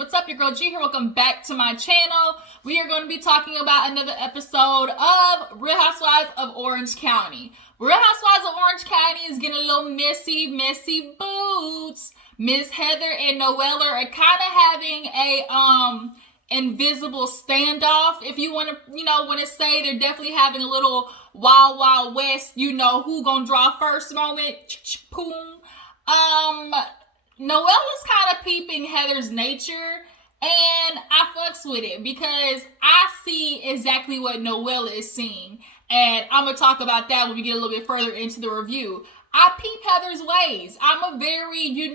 What's up? Your girl G here. Welcome back to my channel. We are going to be talking about another episode of Real Housewives of Orange County. Real Housewives of Orange County is getting a little messy boots. Miss Heather and Noella are kind of having a invisible standoff. If you want to say, they're definitely having a little Wild West, who gonna draw first moment. Boom. Noella's kind of peeping Heather's nature, and I fucks with it because I see exactly what Noella is seeing, and I'm gonna talk about that when we get a little bit further into the review. I peep Heather's ways. I'm a very,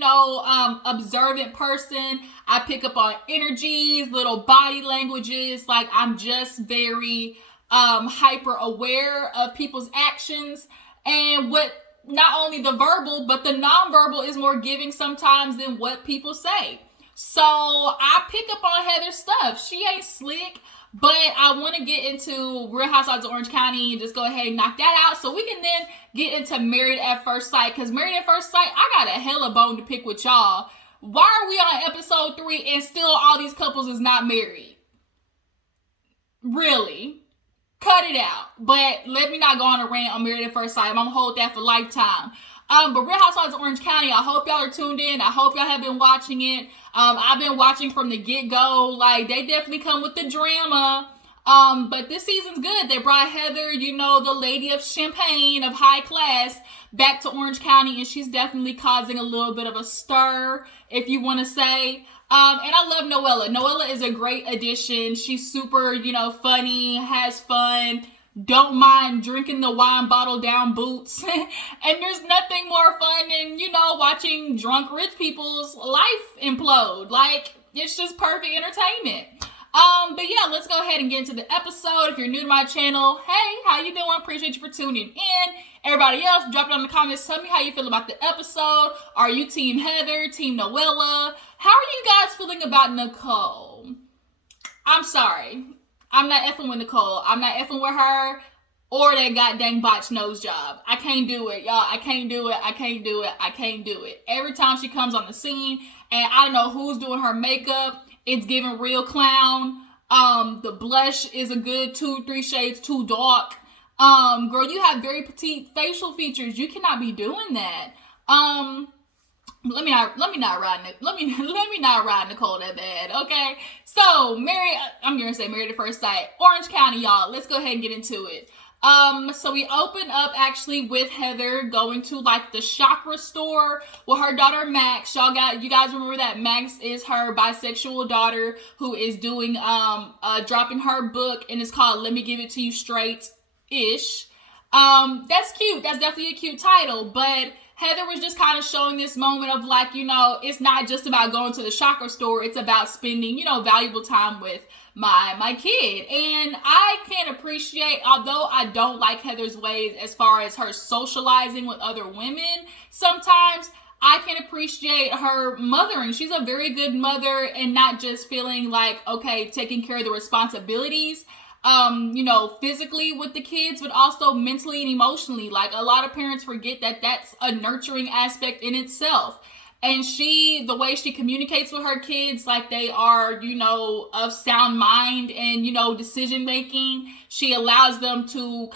observant person. I pick up on energies, little body languages. Like, I'm just very hyper aware of people's actions, and what not only the verbal, but the nonverbal is more giving sometimes than what people say. So I pick up on Heather's stuff. She ain't slick, but I want to get into Real Housewives of Orange County and just go ahead and knock that out so we can then get into Married at First Sight. Because Married at First Sight, I got a hella bone to pick with y'all. Why are we on episode 3 and still all these couples is not married? Really? Cut it out. But let me not go on a rant on Married at First Sight. I'm going to hold that for lifetime. But Real Housewives of Orange County, I hope y'all are tuned in. I hope y'all have been watching it. I've been watching from the get-go. Like, they definitely come with the drama. But this season's good. They brought Heather, the lady of champagne, of high class, back to Orange County. And she's definitely causing a little bit of a stir, if you want to say. And I love Noella. Noella is a great addition. She's super, funny, has fun, don't mind drinking the wine bottle down boots. And there's nothing more fun than, watching drunk rich people's life implode. Like, it's just perfect entertainment. But yeah, let's go ahead and get into the episode. If you're new to my channel, hey, how you doing? Appreciate you for tuning in. Everybody else, drop it on the comments. Tell me how you feel about the episode. Are you Team Heather, Team Noella? How are you guys feeling about Nicole? I'm sorry. I'm not effing with Nicole. I'm not effing with her or that goddamn botch nose job. I can't do it, y'all. I can't do it. Every time she comes on the scene, and I don't know who's doing her makeup, it's giving real clown. The blush is a good 2-3 shades too dark. Girl, you have very petite facial features. You cannot be doing that. Let me not ride Nicole that bad, okay? So, Married at First Sight. Orange County, y'all. Let's go ahead and get into it. So we open up actually with Heather going to like the chakra store with her daughter Max. You guys remember that Max is her bisexual daughter who is doing, dropping her book, and it's called Let Me Give It to You Straight-ish. That's cute. That's definitely a cute title, but Heather was just kind of showing this moment of like, it's not just about going to the chakra store. It's about spending, valuable time with my kid. And I can appreciate, although I don't like Heather's ways as far as her socializing with other women, sometimes I can appreciate her mothering. She's a very good mother, and not just feeling like, okay, taking care of the responsibilities, physically with the kids, but also mentally and emotionally. Like, a lot of parents forget that that's a nurturing aspect in itself. And the way she communicates with her kids, like they are, of sound mind and, decision making. She allows them to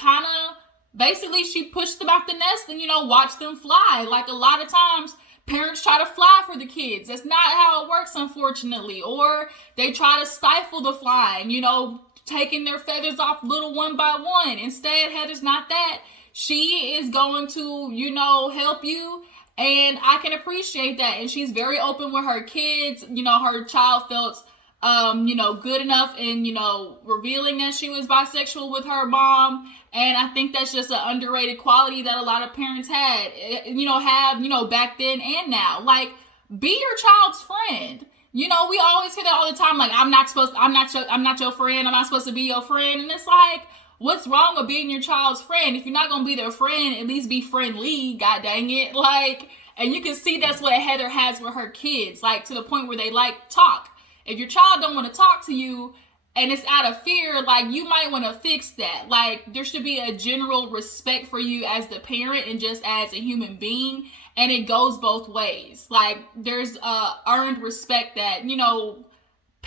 basically she pushed them out the nest and, watch them fly. Like, a lot of times parents try to fly for the kids. That's not how it works, unfortunately. Or they try to stifle the flying, taking their feathers off little one by one. Instead, Heather's not that. She is going to, help you. And I can appreciate that. And she's very open with her kids. Her child felt, good enough in, revealing that she was bisexual with her mom. And I think that's just an underrated quality that a lot of parents have back then and now. Like, be your child's friend. We always hear that all the time. Like, I'm not your friend. I'm not supposed to be your friend. And it's like, what's wrong with being your child's friend? If you're not going to be their friend, at least be friendly. God dang it. Like, and you can see that's what Heather has with her kids. Like, to the point where they talk. If your child don't want to talk to you and it's out of fear, like, you might want to fix that. Like, there should be a general respect for you as the parent and just as a human being. And it goes both ways. Like, there's earned respect that,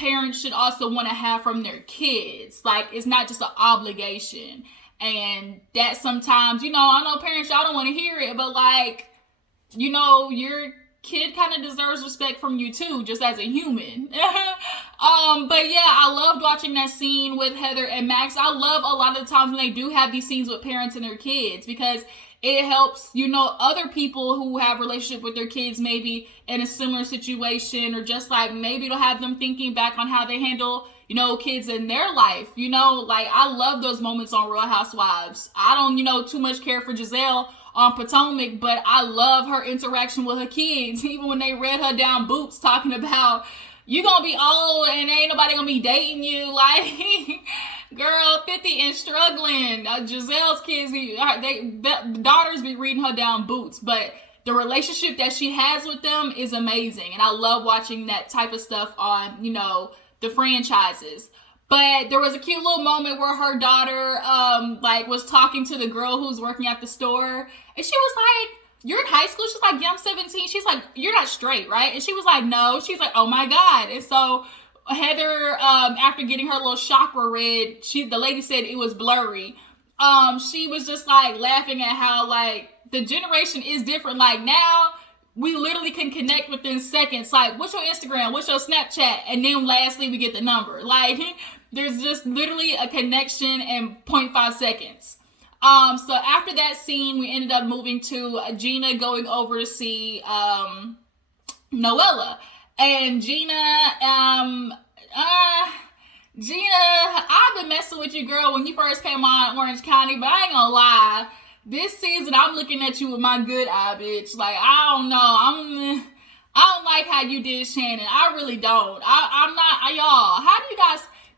parents should also want to have from their kids. Like, it's not just an obligation. And that sometimes, I know parents, y'all don't want to hear it, but like, your kid kind of deserves respect from you too, just as a human. But yeah, I loved watching that scene with Heather and Max. I love a lot of the times when they do have these scenes with parents and their kids, because it helps, other people who have relationship with their kids maybe in a similar situation, or just like maybe it'll have them thinking back on how they handle, kids in their life. Like, I love those moments on Real Housewives. I don't, too much care for Giselle on Potomac, but I love her interaction with her kids, even when they read her down boots talking about, you gonna be old and ain't nobody gonna be dating you. Like, girl, 50 and struggling. Giselle's kids, the daughters be reading her down boots, but the relationship that she has with them is amazing. And I love watching that type of stuff on, the franchises. But there was a cute little moment where her daughter, was talking to the girl who's working at the store. And she was like, you're in high school? She's like, yeah, I'm 17. She's like, you're not straight, right? And she was like, no. She's like, oh my God. And so Heather, after getting her little chakra read, the lady said it was blurry. She was just like laughing at how like the generation is different. Like, now we literally can connect within seconds. Like, what's your Instagram? What's your Snapchat? And then lastly, we get the number. Like, there's just literally a connection in 0.5 seconds. So after that scene, we ended up moving to Gina going over to see Noella. And Gina, I've been messing with you, girl, when you first came on Orange County, but I ain't gonna lie. This season, I'm looking at you with my good eye, bitch. Like, I don't know. I don't like how you did Shannon. I really don't. I'm not, y'all.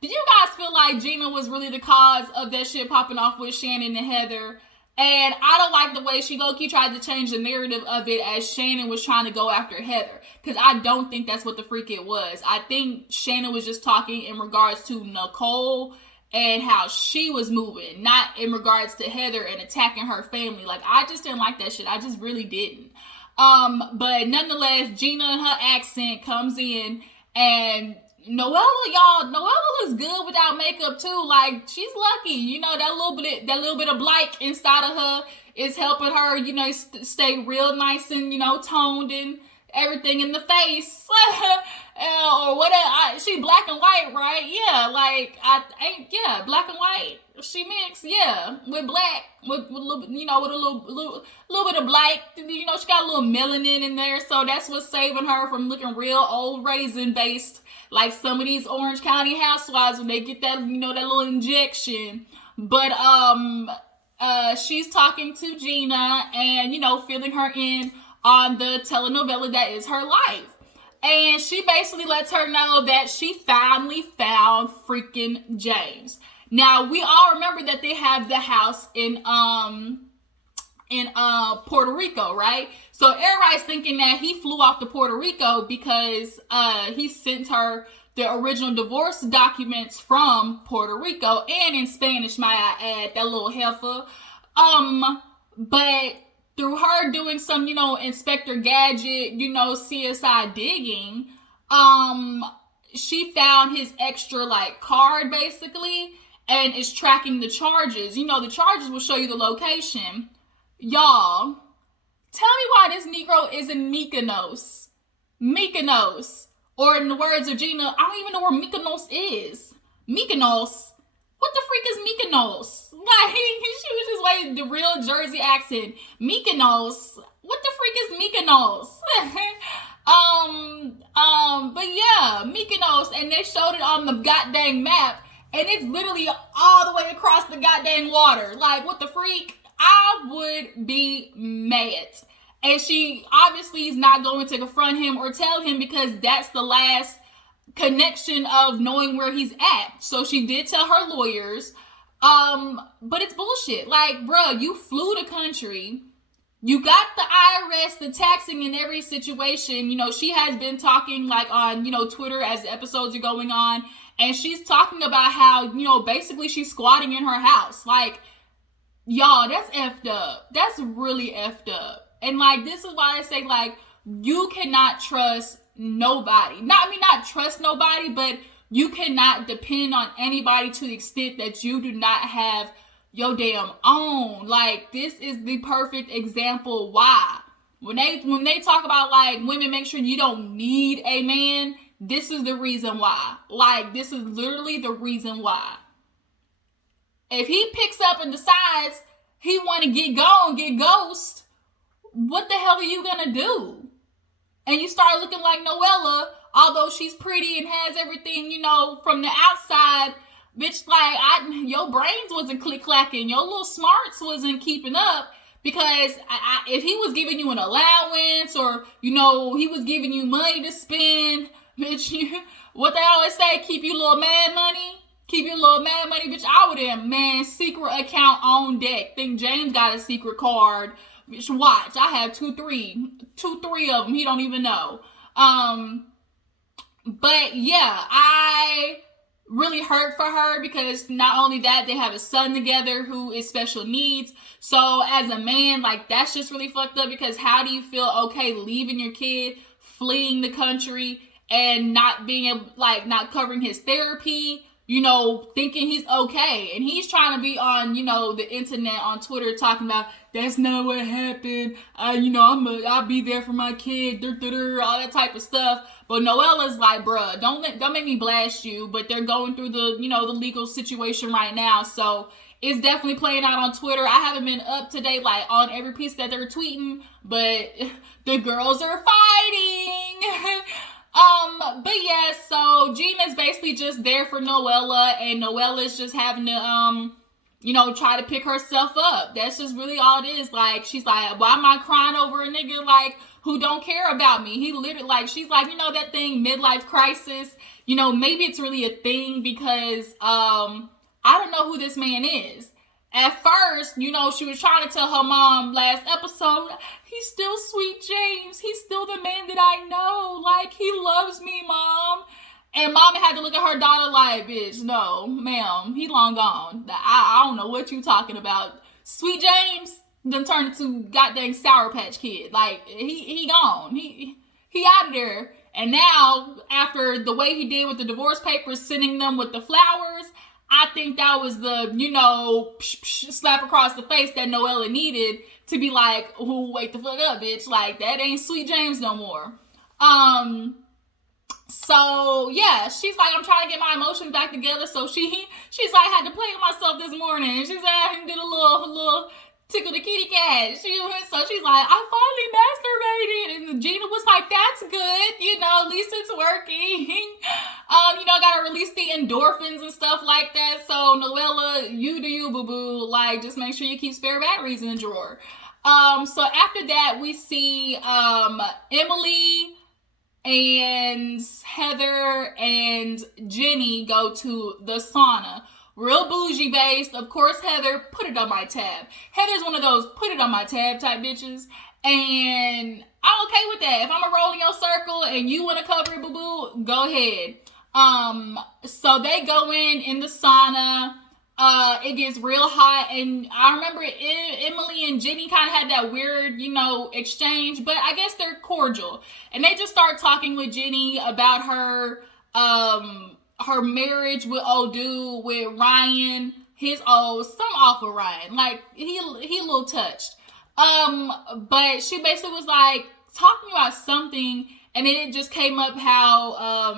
Did you guys feel like Gina was really the cause of that shit popping off with Shannon and Heather? And I don't like the way she low-key tried to change the narrative of it as Shannon was trying to go after Heather. Because I don't think that's what the freak it was. I think Shannon was just talking in regards to Nicole and how she was moving, not in regards to Heather and attacking her family. Like, I just didn't like that shit. I just really didn't. But nonetheless, Gina and her accent comes in, and Noella looks good without makeup too. Like, she's lucky, that little bit of black inside of her is helping her, stay real nice and, toned and everything in the face. Or whatever. She black and white, right? Yeah, like, black and white. She mixed, with black, with a little, with a little bit of black. She got a little melanin in there, so that's what's saving her from looking real old raisin based, like some of these Orange County housewives when they get that, that little injection. But she's talking to Gina and filling her in on the telenovela that is her life. And she basically lets her know that she finally found freaking James. Now, we all remember that they have the house in Puerto Rico, right? So everybody's thinking that he flew off to Puerto Rico because he sent her the original divorce documents from Puerto Rico, and in Spanish, might I add, that little heifer. But through her doing some, Inspector Gadget, CSI digging, she found his extra, card, basically, and is tracking the charges. The charges will show you the location. Y'all, tell me why this Negro is in Mykonos. Mykonos. Or in the words of Gina, I don't even know where Mykonos is. Mykonos? What the freak is Mykonos? Like, she was just like the real Jersey accent. Mykonos? What the freak is Mykonos? But yeah, Mykonos, and they showed it on the goddamn map, and it's literally all the way across the goddamn water. Like, what the freak? I would be mad. And she obviously is not going to confront him or tell him, because that's the last connection of knowing where he's at. So she did tell her lawyers, but it's bullshit. Like, bruh, you flew the country. You got the IRS, the taxing in every situation. She has been talking on, Twitter as the episodes are going on. And she's talking about how, basically she's squatting in her house. Like, y'all, that's effed up. That's really effed up. And this is why I say, you cannot trust nobody. Not trust nobody, but You cannot depend on anybody to the extent that you do not have your damn own. Like, this is the perfect example why. When they talk about, like, women make sure you don't need a man, this is the reason why. Like, this is literally the reason why. If he picks up and decides he want to get gone, get ghost, what the hell are you going to do? And you start looking like Noella, although she's pretty and has everything, you know, from the outside. Bitch, like, your brains wasn't click-clacking. Your little smarts wasn't keeping up. Because if he was giving you an allowance or, you know, he was giving you money to spend, bitch, what they always say, keep your little mad money. Keep your little mad money, bitch. I would have, man, secret account on deck. Think James got a secret card. Bitch, watch. I have two, three of them. He don't even know. But yeah, I really hurt for her because not only that, they have a son together who is special needs. So as a man, like, that's just really fucked up, because how do you feel okay leaving your kid, fleeing the country, and not being able, like, not covering his therapy, you know, thinking he's okay. And he's trying to be on, you know, the internet, on Twitter, talking about, that's not what happened. You know, I'll be there for my kid, all that type of stuff. But Noella's like, bruh, don't make me blast you. But they're going through the, you know, the legal situation right now. So it's definitely playing out on Twitter. I haven't been up to date, like, on every piece that they're tweeting, but the girls are fighting. But yeah, so Gina's basically just there for Noella, and Noella's just having to, you know, try to pick herself up. That's just really all it is. Like, she's like, why am I crying over a nigga, like, who don't care about me? He literally, like, she's like, you know, that thing, midlife crisis, you know, maybe it's really a thing because, I don't know who this man is. At first, you know, she was trying to tell her mom last episode, he's still sweet James. He's still the man that I know. Like, he loves me, Mom. And Mom had to look at her daughter like, bitch, no, ma'am, he long gone. I don't know what you talking about. Sweet James done turned into goddamn Sour Patch Kid. Like, he gone. He out of there. And now, after the way he did with the divorce papers, sending them with the flowers, I think that was the, you know, slap across the face that Noella needed to be like, oh, wait the fuck up, bitch. Like, that ain't Sweet James no more. So yeah, she's like, I'm trying to get my emotions back together. So she's like, I had to play with myself this morning. She's like, I did a little tickle the kitty cat. So she's like, I finally masturbated. And Gina was like, that's good. You know, at least it's working. You know, gotta release the endorphins and stuff like that. So Noella, you do you, boo-boo. Like, just make sure you keep spare batteries in the drawer. So after that, we see Emily and Heather and Jenny go to the sauna. Real bougie based. Of course, Heather, put it on my tab. Heather's one of those put it on my tab type bitches. And I'm okay with that. If I'm a roll in your circle and you want to cover it, boo-boo, go ahead. So they go in the sauna. It gets real hot, and I remember Emily and Jenny kind of had that weird, you know, exchange, but I guess they're cordial. And they just start talking with Jenny about her marriage with old dude, with Ryan, some awful Ryan. Like, he a little touched. But she basically was like talking about something, and then it just came up how,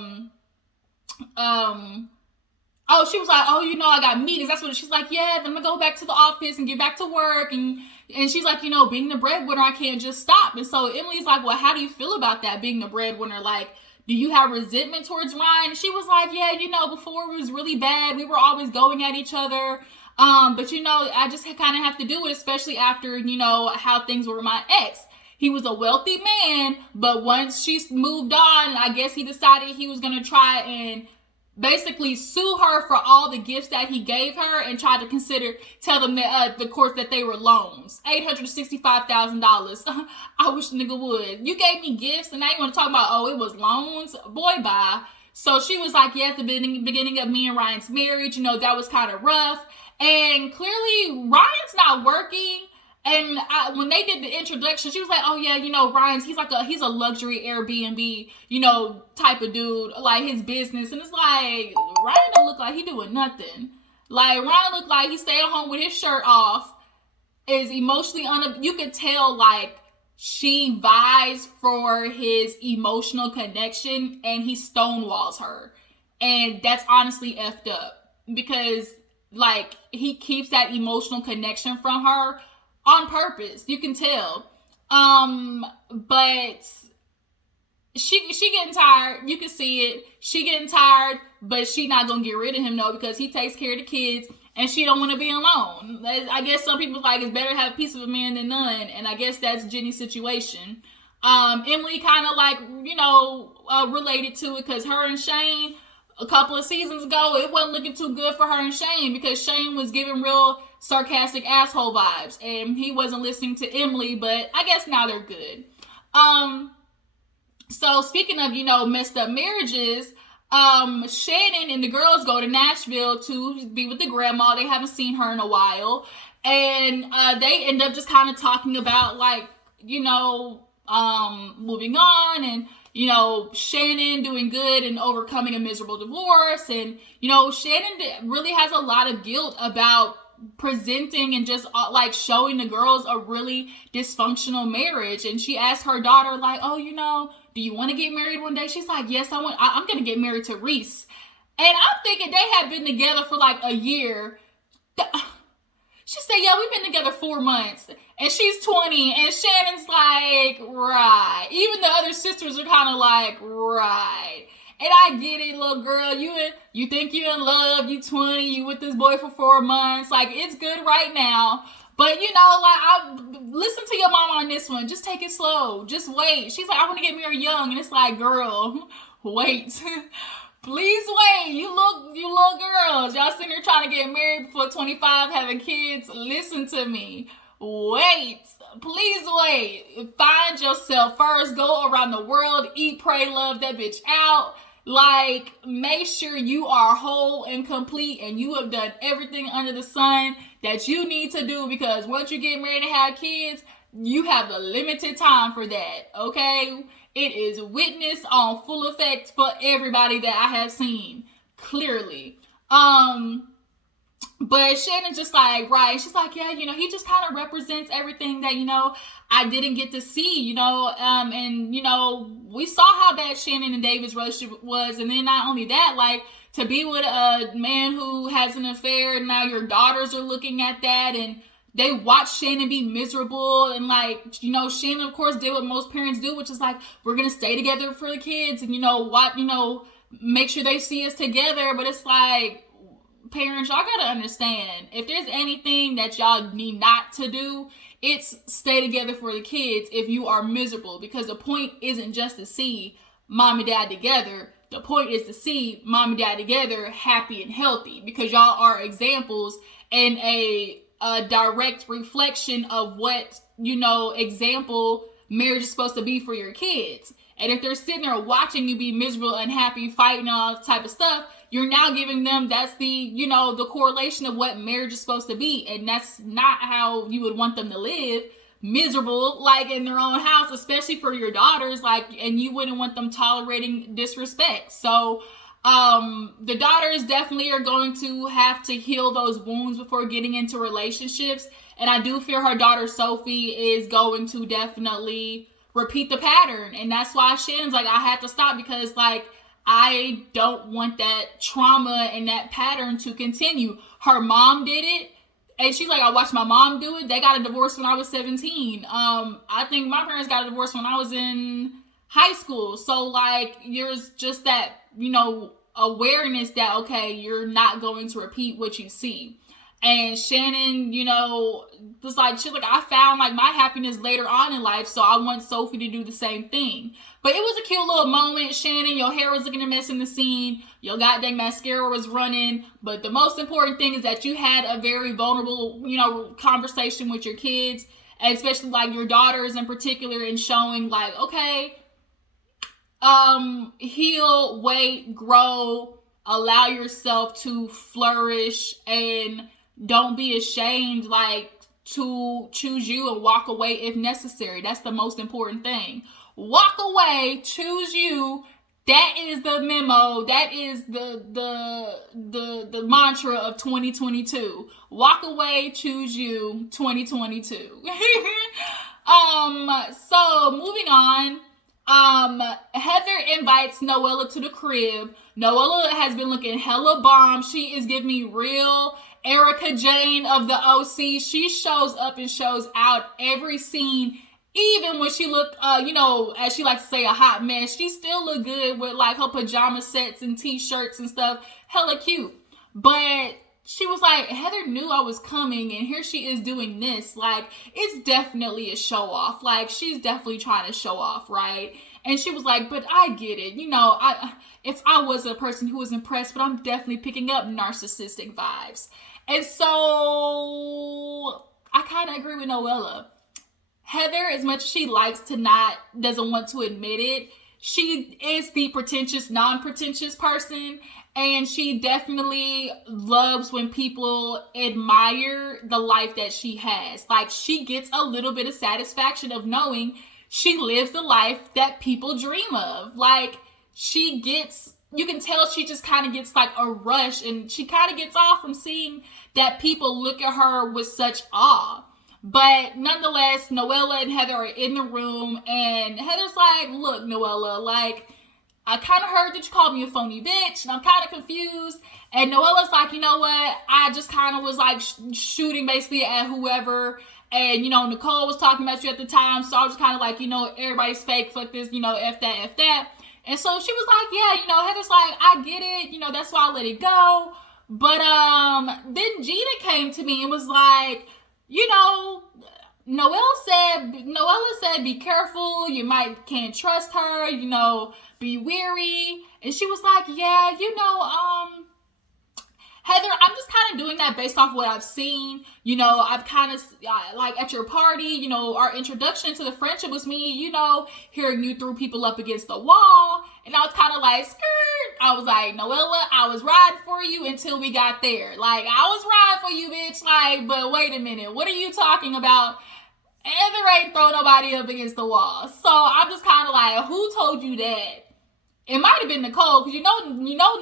she was like, oh, you know, I got meetings. That's what she's like, yeah, I'm gonna go back to the office and get back to work. And she's like, you know, being the breadwinner, I can't just stop. And so Emily's like, well, how do you feel about that, being the breadwinner? Like, do you have resentment towards Ryan? And she was like, yeah, you know, before it was really bad. We were always going at each other. But, you know, I just kind of have to do it, especially after, you know, how things were with my ex. He was a wealthy man, but once she moved on, I guess he decided he was going to try and basically sue her for all the gifts that he gave her, and tried to tell them that the court that they were loans. $865,000. I wish the nigga would. You gave me gifts, and now you want to talk about, oh, it was loans? Boy, bye. So she was like, yeah, at the beginning of me and Ryan's marriage, you know, that was kind of rough. And clearly, Ryan's not working. And And when they did the introduction, she was like, "Oh yeah, Ryan's he's a luxury Airbnb, type of dude, like his business." And it's like, Ryan don't look like he doing nothing. Like, Ryan looked like he stayed at home with his shirt off, is emotionally you could tell, like, she vies for his emotional connection, and he stonewalls her. And that's honestly effed up, because, like, he keeps that emotional connection from her on purpose. You can tell. But she getting tired. You can see it. She getting tired, but she not gonna get rid of him, though, because he takes care of the kids, and she don't want to be alone. I guess some people like it's better to have a piece of a man than none, and I guess that's Jenny's situation. Emily kind of like, related to it, because her and Shane, a couple of seasons ago, it wasn't looking too good for her and Shane, because Shane was giving real sarcastic asshole vibes, and he wasn't listening to Emily, but I guess now they're good. So speaking of, messed up marriages, Shannon and the girls go to Nashville to be with the grandma. They haven't seen her in a while. And they end up just kind of talking about, like, moving on, and, Shannon doing good and overcoming a miserable divorce. And, Shannon really has a lot of guilt about presenting and just like showing the girls a really dysfunctional marriage. And she asked her daughter, like, "Oh, do you want to get married one day?" She's like, "Yes, I'm going to get married to Reese." And I'm thinking they had been together for like a year. She said, "Yeah, we've been together 4 months." And she's 20, and Shannon's like, "Right." Even the other sisters are kind of like, "Right." And I get it, little girl. You think you're in love. You 20. You with this boy for 4 months. Like, it's good right now. But, I listen to your mom on this one. Just take it slow. Just wait. She's like, "I want to get married young." And it's like, girl, wait. Please wait. You little girls. Y'all sitting here trying to get married before 25, having kids. Listen to me. Wait. Please wait. Find yourself first. Go around the world. Eat, pray, love that bitch out. Like, make sure you are whole and complete, and you have done everything under the sun that you need to do, because once you get married and have kids, you have a limited time for that, okay? It is witness on full effect for everybody that I have seen, clearly. But Shannon's just like, right. She's like, "Yeah, he just kind of represents everything that, I didn't get to see, and, we saw how bad Shannon and David's relationship was. And then not only that, like, to be with a man who has an affair, and now your daughters are looking at that, and they watch Shannon be miserable. And, like, Shannon, of course, did what most parents do, which is like, we're going to stay together for the kids and, make sure they see us together. But it's like, parents, y'all gotta understand, if there's anything that y'all need not to do, it's stay together for the kids if you are miserable, because the point isn't just to see mom and dad together. The point is to see mom and dad together happy and healthy, because y'all are examples and a direct reflection of what, example marriage is supposed to be for your kids. And if they're sitting there watching you be miserable, unhappy, fighting, all that type of stuff, you're now giving them, that's the, the correlation of what marriage is supposed to be. And that's not how you would want them to live, miserable, like, in their own house, especially for your daughters, like, and you wouldn't want them tolerating disrespect. So, the daughters definitely are going to have to heal those wounds before getting into relationships. And I do fear her daughter, Sophie, is going to definitely repeat the pattern. And that's why Shannon's like, I had to stop, because, like, I don't want that trauma and that pattern to continue. Her mom did it, and she's like, I watched my mom do it. They got a divorce when I was 17. I think my parents got a divorce when I was in high school. So, like, there's just that, awareness that, okay, you're not going to repeat what you see. And Shannon, was like, she's like, I found, like, my happiness later on in life, so I want Sophie to do the same thing. But it was a cute little moment. Shannon, your hair was looking a mess in the scene. Your goddamn mascara was running. But the most important thing is that you had a very vulnerable, conversation with your kids, and especially, like, your daughters in particular, and showing, like, okay, heal, wait, grow, allow yourself to flourish, and don't be ashamed, like, to choose you and walk away if necessary. That's the most important thing. Walk away, choose you. That is the memo. That is the mantra of 2022. Walk away, choose you, 2022. So moving on. Heather invites Noella to the crib. Noella has been looking hella bomb. She is giving me real Erica Jane of the OC. She shows up and shows out every scene. Even when she looked, as she likes to say, a hot mess, she still looked good with like her pajama sets and t-shirts and stuff. Hella cute. But she was like, Heather knew I was coming and here she is doing this. Like, it's definitely a show off. Like, she's definitely trying to show off, right? And she was like, but I get it. If I was a person who was impressed, but I'm definitely picking up narcissistic vibes. And so I kind of agree with Noella. Heather, as much as she doesn't want to admit it, she is the pretentious, non-pretentious person. And she definitely loves when people admire the life that she has. Like, she gets a little bit of satisfaction of knowing she lives the life that people dream of. Like, you can tell she just kind of gets like a rush, and she kind of gets off from seeing that people look at her with such awe. But nonetheless, Noella and Heather are in the room, and Heather's like, look, Noella, like, I kind of heard that you called me a phony bitch, and I'm kind of confused. And Noella's like, you know what? I just kind of was like shooting basically at whoever. And, Nicole was talking about you at the time. So I was kind of like, everybody's fake. Fuck this, F that, F that. And so she was like, yeah, Heather's like, I get it. That's why I let it go. But then Gina came to me and was like, Noella said, be careful. You can't trust her, be weary. And she was like, yeah, Heather, I'm just kind of doing that based off what I've seen. I've kind of, like at your party, our introduction to the friendship was me, hearing you threw people up against the wall. And I was kind of like, skirt. I was like, Noella, I was riding for you until we got there. Like, I was riding for you, bitch. Like, but wait a minute. What are you talking about? Heather ain't throw nobody up against the wall. So I'm just kind of like, who told you that? It might have been Nicole, because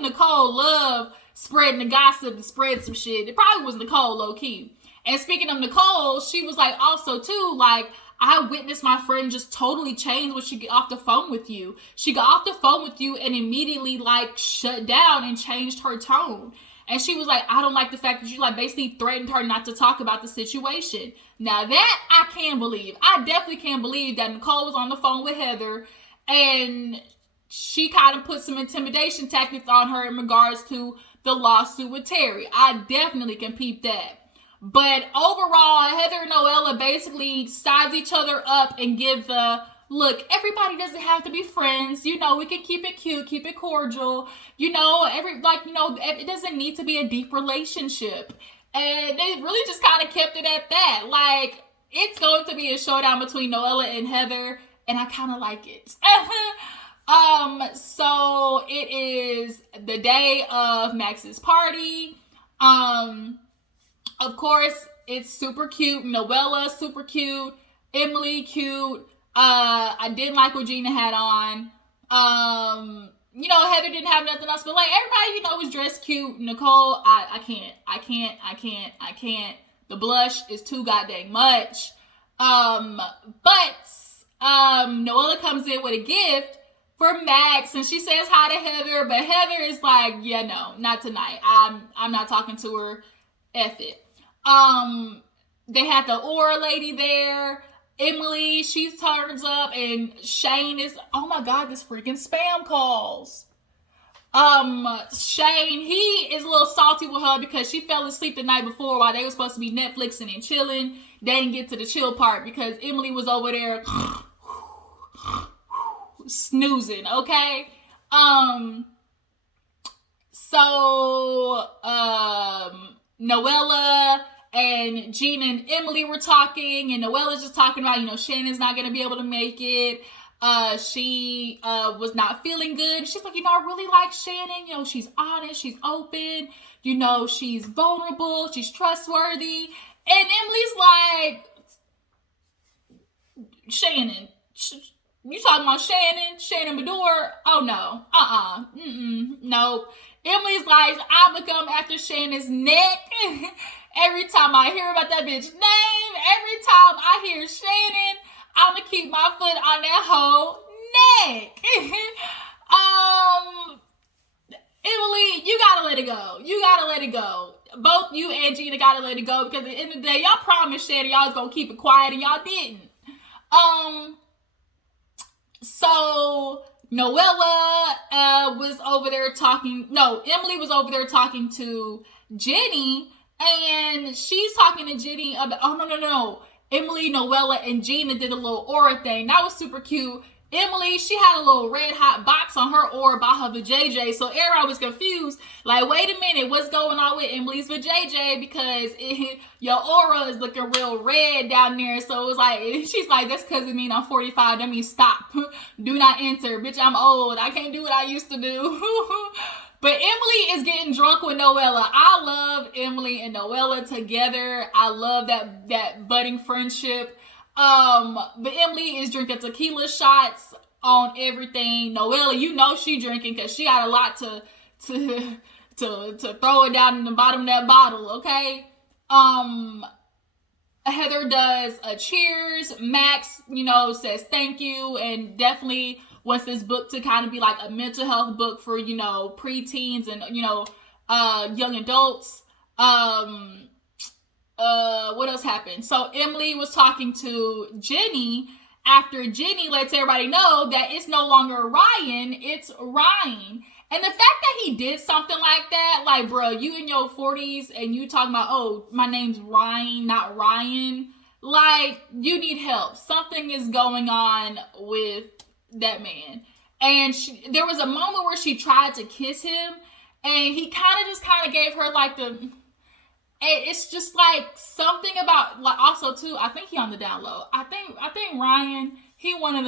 Nicole loved spreading the gossip and spread some shit. It probably was Nicole, low key. And speaking of Nicole, she was like, also too, like, I witnessed my friend just totally change when she got off the phone with you. She got off the phone with you and immediately like shut down and changed her tone. And she was like, I don't like the fact that you like basically threatened her not to talk about the situation. Now that I can believe. I definitely can believe that Nicole was on the phone with Heather and she kind of put some intimidation tactics on her in regards to the lawsuit with Terry. I definitely can peep that. But overall, Heather and Noella basically size each other up and give the, look, everybody doesn't have to be friends. We can keep it cute, keep it cordial. It doesn't need to be a deep relationship. And they really just kind of kept it at that. Like, it's going to be a showdown between Noella and Heather, and I kind of like it. So it is the day of Max's party. Of course, it's super cute. Noella, super cute. Emily, cute. I didn't like what Gina had on. Heather didn't have nothing else, but like everybody, was dressed cute. Nicole, I can't. The blush is too goddamn much. But Noella comes in with a gift for Max, and she says hi to Heather, but Heather is like, yeah, no, not tonight. I'm not talking to her. F it. They had the Aura lady there. Emily, she turns up, and Shane is, oh my God, this freaking spam calls. Shane, he is a little salty with her because she fell asleep the night before while they were supposed to be Netflixing and chilling. They didn't get to the chill part because Emily was over there snoozing, okay? So Noella and Gina and Emily were talking, and Noella's just talking about, Shannon's not going to be able to make it. She was not feeling good. She's like, I really like Shannon. She's honest. She's open. She's vulnerable. She's trustworthy. And Emily's like, Shannon. You talking about Shannon Bedore? Oh no. Nope. Emily's like, I become after Shannon's neck. Every time I hear about that bitch name, every time I hear Shannon, I'ma keep my foot on that whole neck. Emily, you gotta let it go. You gotta let it go. Both you and Gina gotta let it go, because at the end of the day, y'all promised Shannon y'all was gonna keep it quiet and y'all didn't. So Noella was over there talking. No, Emily was over there talking to Jenny, and she's talking to Jenny about. Oh no. Emily, Noella, and Gina did a little aura thing. That was super cute. Emily, she had a little red hot box on her aura by her vajayjay, so everyone was confused. Like, wait a minute, what's going on with Emily's vajayjay? Because your aura is looking real red down there. So it was like, she's like, that's because it means I'm 45. That means stop. Do not enter. Bitch, I'm old. I can't do what I used to do. But Emily is getting drunk with Noella. I love Emily and Noella together. I love that budding friendship. But Emily is drinking tequila shots on everything. Noella, you know she drinking because she got a lot to throw it down in the bottom of that bottle, okay? Heather does a cheers. Max, says thank you, and definitely wants this book to kind of be like a mental health book for, preteens and, young adults. What else happened? So Emily was talking to Jenny after Jenny lets everybody know that it's no longer Ryan, it's Ryan. And the fact that he did something like that, like, bro, you in your 40s and you talking about, oh, my name's Ryan, not Ryan. Like, you need help. Something is going on with that man. And there was a moment where she tried to kiss him, and he kind of gave her like the... It's just like something about, like, also too, I think he on the down low. I think Ryan, he one of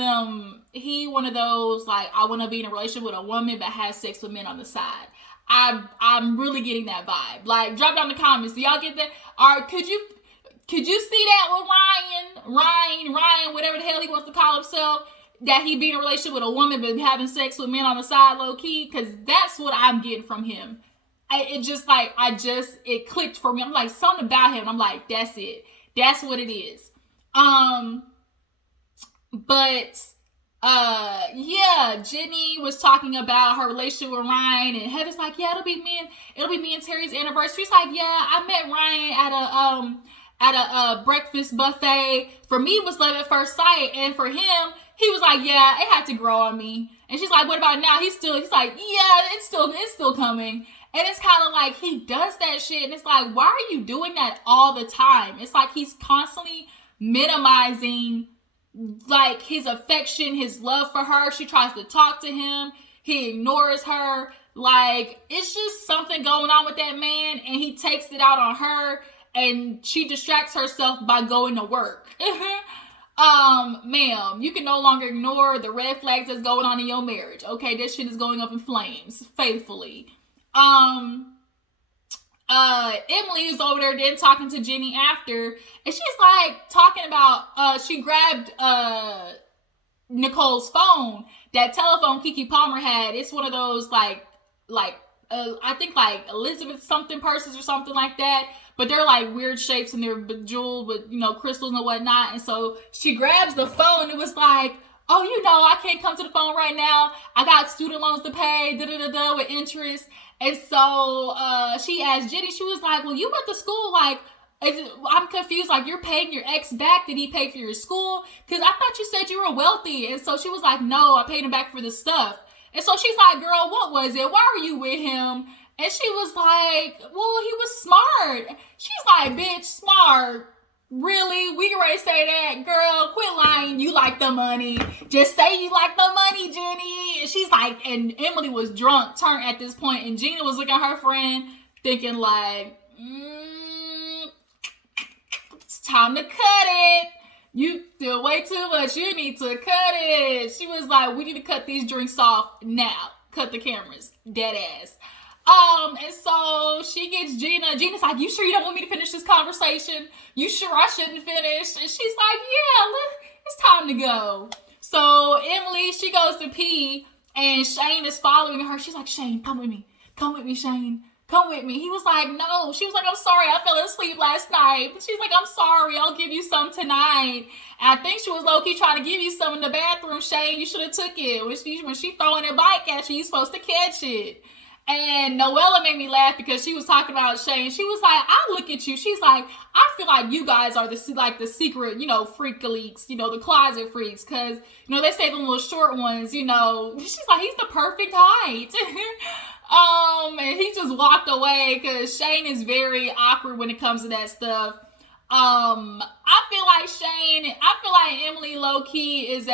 those, like, I want to be in a relationship with a woman but have sex with men on the side. I'm really getting that vibe. Like, drop down in the comments. Do y'all get that? Or could you see that with Ryan, whatever the hell he wants to call himself, that he be in a relationship with a woman but having sex with men on the side low key? Because that's what I'm getting from him. It clicked for me. I'm like, something about him. I'm like, that's it. That's what it is. Jenny was talking about her relationship with Ryan, and Heather's like, yeah, it'll be me and Terry's anniversary. She's like, yeah, I met Ryan at a breakfast buffet. For me, it was love at first sight, and for him, he was like, yeah, it had to grow on me. And she's like, what about now? He's like, yeah, it's still coming. And it's kind of like he does that shit. And it's like, why are you doing that all the time? It's like he's constantly minimizing, like, his affection, his love for her. She tries to talk to him. He ignores her. Like, it's just something going on with that man. And he takes it out on her. And she distracts herself by going to work. Ma'am, you can no longer ignore the red flags that's going on in your marriage. Okay, this shit is going up in flames. Faithfully. Emily is over there then talking to Jenny after, and she's like talking about, she grabbed, Nicole's phone, that telephone Keke Palmer had. It's one of those, I think like Elizabeth something purses or something like that, but they're like weird shapes and they're bejeweled with, crystals and whatnot. And so she grabs the phone. It was like, oh, I can't come to the phone right now. I got student loans to pay, with interest. And so she asked Jenny, she was like, well, you went to school, like, I'm confused, like, you're paying your ex back. Did he pay for your school? Because I thought you said you were wealthy. And so she was like, no, I paid him back for the stuff. And so she's like, girl, what was it? Why were you with him? And she was like, well, he was smart. She's like, bitch, smart? Really? We can ready to say that? Girl, quit lying. You like the money. Just say you like the money, Jenny. And she's like, and Emily was drunk, turned at this point, and Gina was looking at her friend, thinking like, it's time to cut it. You do way too much. You need to cut it. She was like, we need to cut these drinks off now. Cut the cameras. Dead ass. And so she gets Gina. Gina's like, you sure you don't want me to finish this conversation? You sure I shouldn't finish? And she's like, yeah, it's time to go. So Emily, she goes to pee, and Shane is following her. She's like, Shane, come with me. Come with me, Shane. Come with me. He was like, no. She was like, I'm sorry, I fell asleep last night. She's like, I'm sorry, I'll give you some tonight. And I think she was low-key trying to give you some in the bathroom, Shane. You should have took it. When she throwing a bike at you, you're supposed to catch it. And Noella made me laugh because she was talking about Shane. She was like, I look at you. She's like, I feel like you guys are the secret, freak leaks, the closet freaks. Because, they say the little short ones, she's like, he's the perfect height. And he just walked away because Shane is very awkward when it comes to that stuff. I feel like Emily low-key is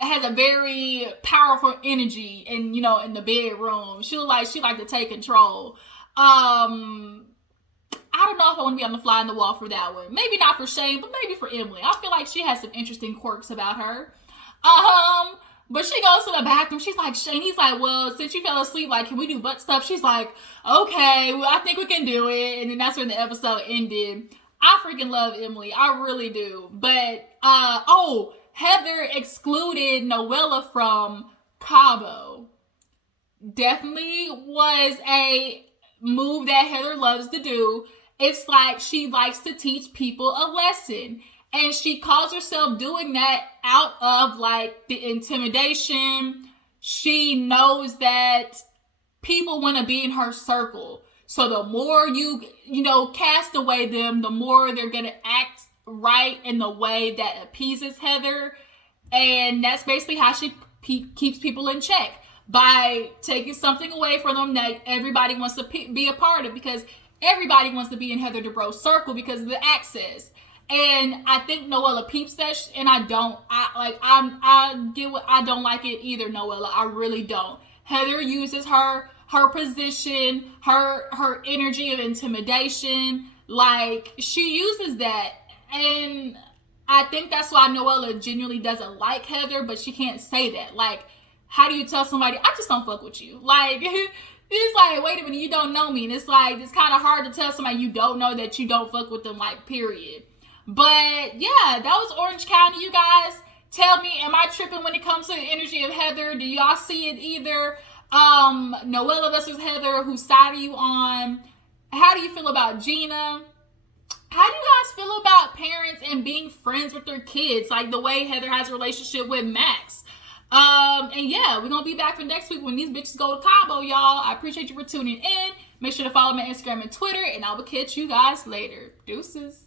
has a very powerful energy in the bedroom. She like to take control. I don't know if I want to be on the fly on the wall for that one. Maybe not for Shane, but maybe for Emily. I feel like she has some interesting quirks about her. But she goes to the bathroom. She's like, Shane, he's like, well, since you fell asleep, like, can we do butt stuff? She's like, okay, well, I think we can do it. And then that's when the episode ended. I freaking love Emily. I really do. But, Heather excluded Noella from Cabo. Definitely was a move that Heather loves to do. It's like she likes to teach people a lesson. And she calls herself doing that out of the intimidation. She knows that people want to be in her circle. So the more you cast away them, the more they're going to act right in the way that appeases Heather. And that's basically how she keeps people in check. By taking something away from them that everybody wants to be a part of. Because everybody wants to be in Heather Dubrow's circle because of the access. And I think Noella peeps that, and I don't. I get what I don't like it either, Noella. I really don't. Heather uses her position, her energy of intimidation. She uses that, and I think that's why Noella genuinely doesn't like Heather, but she can't say that. How do you tell somebody, I just don't fuck with you? It's like, wait a minute, you don't know me. And it's kind of hard to tell somebody you don't know that you don't fuck with them, period. But yeah, that was Orange County, you guys. Tell me, am I tripping when it comes to the energy of Heather? Do y'all see it either? Noella versus Heather, whose side are you on? How do you feel about Gina? How do you guys feel about parents and being friends with their kids? The way Heather has a relationship with Max. And yeah, we're going to be back for next week when these bitches go to Cabo, y'all. I appreciate you for tuning in. Make sure to follow my Instagram and Twitter, and I will catch you guys later. Deuces.